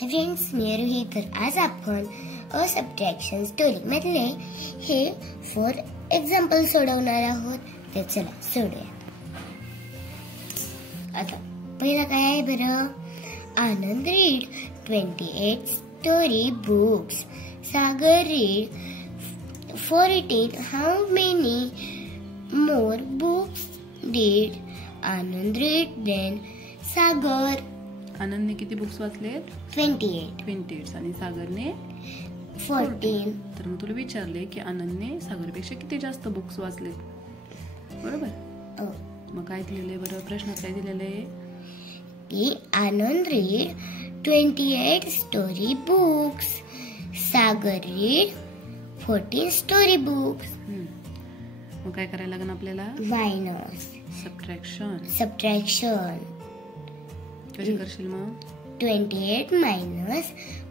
Friends, मी आरोही. तर आज आपण अ सबट्रॅक्शन स्टोरी मधले हे 4 एक्झाम्पल सोडवणार आहोत. तर चला सोडूया. आता पहिला काय आहे बरं? Anand read 28 story books. Sagar read 14. How many more books did Anand read than Sagar? आनंदने किती बुक्स वाचलेत? 28 आणि सागरने 14. तर मग तुला विचारले की आनंदने सागरपेक्षा किती जास्त बुक्स वाचलेत, बरोबर? मग काय दिलेलं आहे बरं? प्रश्नात काय दिलेलं आहे की आनंद read 28 story books, Sagar read 14 story books. मग काय करायला लागेल आपल्याला? Minus subtraction. कशी करशील मग? 28 minus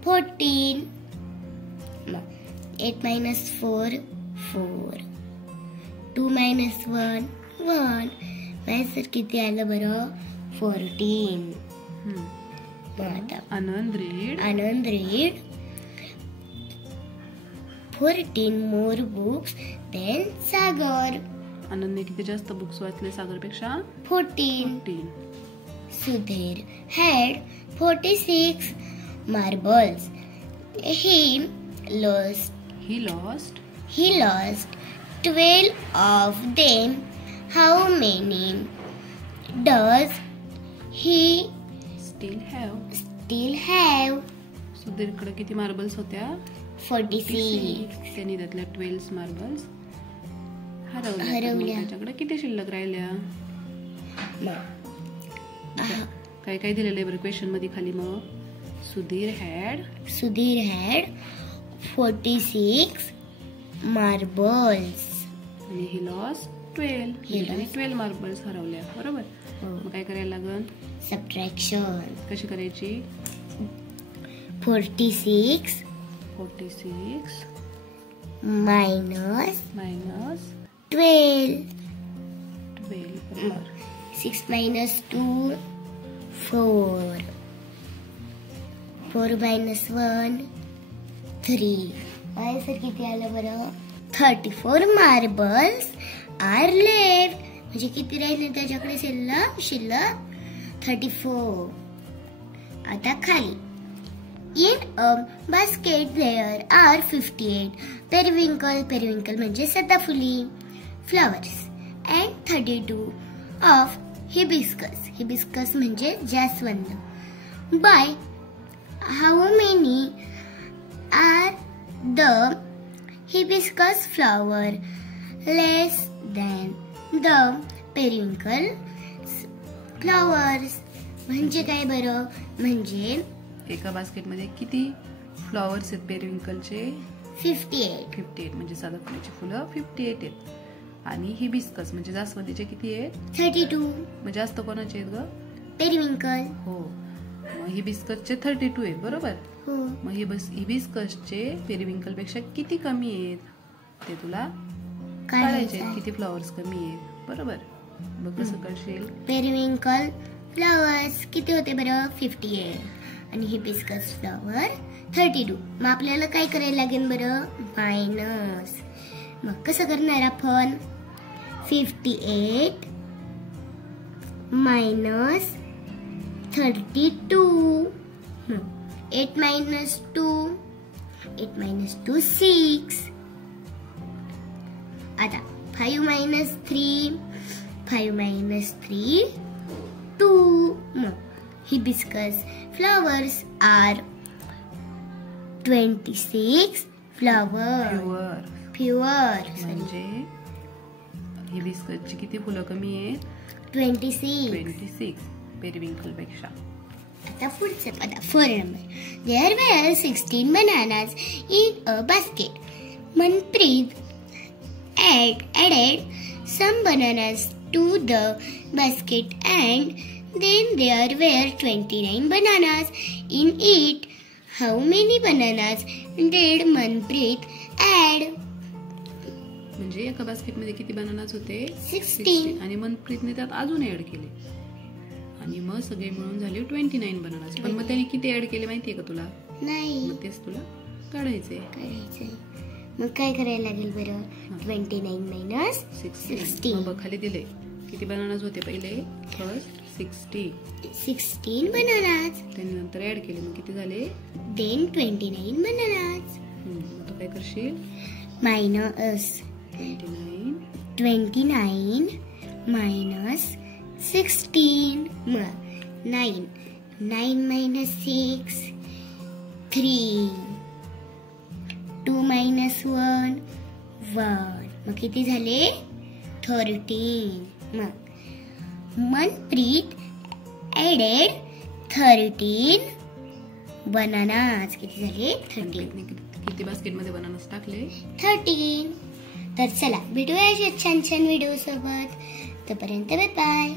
14. 8 minus 4 4. 2 minus 1 1. सर किती आलं बरं? 14. आता आनंद रीड 14 more books than सागर. आनंदने किती जास्त बुक्स वाचले सागरपेक्षा? 14. Sudhir had 46 marbles. He lost 12 of them. How many does he still have? सुधीरकडे किती मार्बल्स होत्या? 46. त्यांनी त्यातल्या 12 मार्बल्स हरवल्या. त्याच्याकडे किती शिल्लक राहिल्या? काय काय दिलेलं आहे बरं क्वेश्चन मध्ये खाली? मग सुधीर हॅड 46 मार्बल्स आणि ही लॉस्ट 12 मार्बल्स हरवल्या, बरोबर? मग काय करायला लागेल? सबट्रॅक्शन. कशी करायची? 46 मायनस 12. 6 minus 2 4. 4 minus 1 3. सर किती आलं बरं? 34 मार्बल्स आर लेफ्ट. म्हणजे किती राहिले त्याच्याकडे शिल्लक? 34. आता खाली in a basket there are 58 periwinkle म्हणजे सदाफुली फ्लॉवर्स अँड 32 ऑफ हिबिस्कस म्हणजे जास्वंद. By how many are the hibiscus flower less than the periwinkle flowers? म्हणजे काय बरं? म्हणजे एका बास्केटमध्ये किती फ्लॉवर्स आहेत पेरिविंकलचे? 58. म्हणजे सदाफुलीची फुलं 58 आहेत. आणि हिबिस्कस म्हणजे जास्वंदीचे किती आहेत? 32. मग जास्त कोणाचे आहेत ग? पेरिविंकल. हो. मग हिबिस्कसचे 32 आहेत, बरोबर? हो. मग हिबिस्कसचे पेरिविंकल पेक्षा किती कमी आहेत ते तुला काढायचे. किती फ्लॉवर्स कमी आहेत, बरोबर? मग कसं करशील? पेरिविंकल फ्लॉवर्स किती होते बरं? 58 आणि हिबिस्कस फ्लॉवर 32. मग आपल्याला काय करायला लागेल बरं? मायनस. मग कसं करणार आपण? 58 मायनस 32. 8 minus 2 6. आता 5 minus 3 2. Hibiscus flowers are 26 flower fewer. म्हणजे हिबिस्कसची किती फुलं कमी आहेत? 26 पेरिविंकल पेक्षा. आता पुढचं पदा 4 number. There were 16 bananas in a basket. Manpreet added some bananas to the basket and then there were 29 bananas in it. How many bananas did Manpreet add? म्हणजे एका बास्केटमध्ये किती बनानाच होते? 16. आणि मनप्रीतने त्यात अजून ऍड केले. आणि मग सगळे मिळून झाले 29 बनानास. पण मग त्याने किती ऍड केले माहितीये का तुला? नाही मग तेच तुला काढायचे. मग काय करायला लागेल बरं? 29 मायनस 16. मग बघ खाली दिले किती बनानास होते पहिले. First 16 bananas. त्यांनी नंतर ऍड केले मग किती झाले? Then 29 bananas. आता काय करशील? Minus 29 minus 16. मग 9 मायनस 6 3 2 मायनस 1 मग किती झाले? 13. मग मनप्रीत ऍडेड 13 बनानास. किती झाले? 13. किती बास्केट मध्ये बनानास टाकले? 13. तर चला भेटूया अशा छान छान व्हिडिओ सोबत. तोपर्यंत बाय बाय.